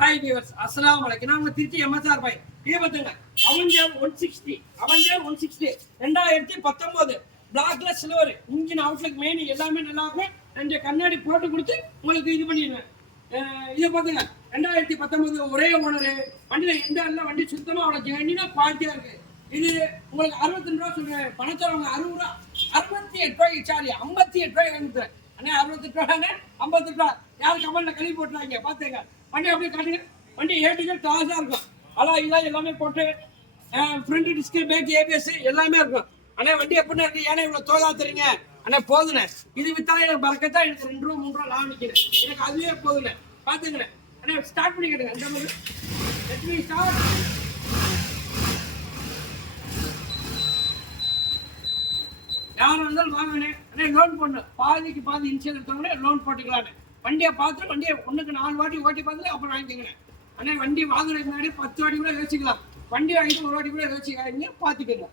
Hi viewers, அஸ்ஸலாமு அலைக்கும். நான் திருச்சி எம்எஸ்ஆர் பாய். இது பார்த்துங்க, அவெஞ்சர் 160 2019 பிளாக்ல சில்வர் இன்ஜின் அவுட்லுக் மெயின் எல்லாமே நல்லா இருக்கும். ரெண்டு கண்ணாடி போட்டு கொடுத்து உங்களுக்கு இது பண்ணிடுவேன். இதை பார்த்துங்க, 2019 ஒரே ஓனரு. வண்டியில எந்த இடத்துல வண்டி சுத்தமா அவ்வளோ ஜெனினா குவாலிட்டியா இருக்கு. இது உங்களுக்கு 62 ரூபா சொல்றேன். பணத்தவங்க 60 ரூபா, 68 ரூபாய்க்கு சாரி 58 ரூபாய்க்கு வாங்கிக்கிறேன். அண்ணே 68 ரூபாய் 58 ரூபா. யாரும் கமெண்ட்ல கழுவி போட்டுறாங்க. பாத்துங்க, வண்டி அப்படியே காட்டுங்க. வண்டி ஏடிகள் டாஸா இருக்கும். இதெல்லாம் எல்லாமே போட்டு ஃப்ரண்ட் டிஸ்க், பேக், ஏபிஎஸ் எல்லாமே இருக்கும். அண்ணே வண்டி எப்படின்னா இருக்கு, ஏன்னா இவ்வளவு தோதா தரீங்க அண்ணே போதுண்ணே. இது வித்தாலும் எனக்கு பறக்கத்தான் எனக்கு 2 ரூபா 3 ரூபா லாபம் நிற்கிறேன். எனக்கு அதுவே போதுண்ணே. பாத்துங்க அண்ணே, ஸ்டார்ட் பண்ணி கேட்டுங்க. அந்த மாதிரி ஸ்டார்ட். யாரும் இருந்தாலும் வாங்கினேன் அண்ணே. லோன் போடணும், பாதிக்கு பாதி இன்சூரன்ஸ் எடுத்தவங்களே லோன் போட்டுக்கலான்னு. வண்டியை பார்த்து வண்டியை 1க்கு 4 வாட்டி ஓட்டி பார்த்துட்டு அப்புறம் வாங்கிக்கோங்க அண்ணே. வண்டி வாங்குறதுக்கு முன்னாடி 10 வாட்டி கூட யோசிக்கலாம். வண்டி வாங்கிட்டு 1 வாட்டி கூட யோசிக்காதீங்க, பார்த்துக்கோங்க.